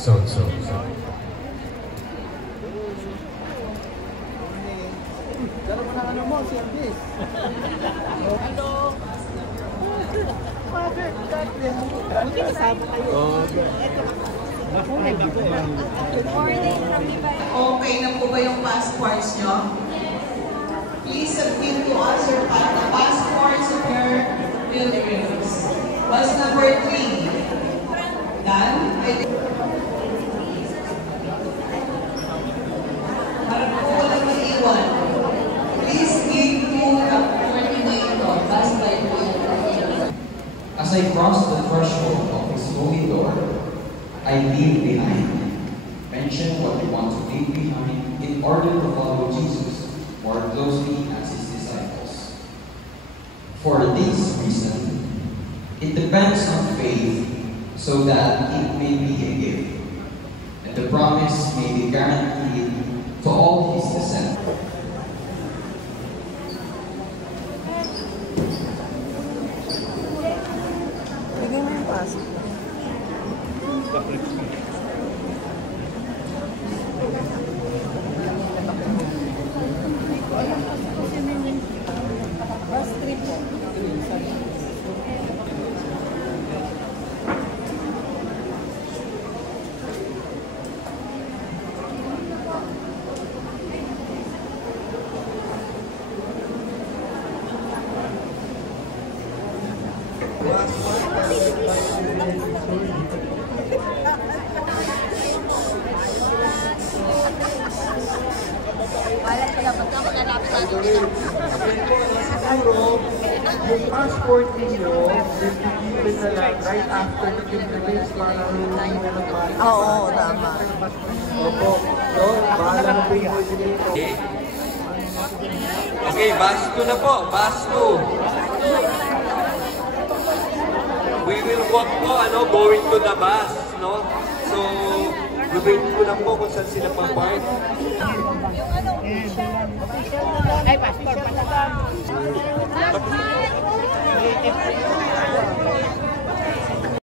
So. Dala mo na ano mo, si Elvis. Hello! Buti kasama kayo. Okay na po ba yung passports nyo? Please submit to us your the passports of your pilgrims. Bus number 3. Done? Para po walang maiwan. Please give to the coordinator. Bus by As I cross the threshold of His holy door, I leave behind. Mention what you want to leave behind in order to follow Jesus more closely as His disciples. For this reason, it depends on faith so that it may be a gift, and the promise may be guaranteed to all His descendants. Bigyan mo yung pasok. Bus trip po. Yung passport ninyo, will be given na lang right after the pilgrimage para hindi mo ng bata. Oo, tama. Opo. So, bahala na po yung coordinator. Okay, bus 2 na po. Bus 2. We will walk po, going to the bus, no? So, lubitin ko lang po kung saan sila pang-park. Ay, passport.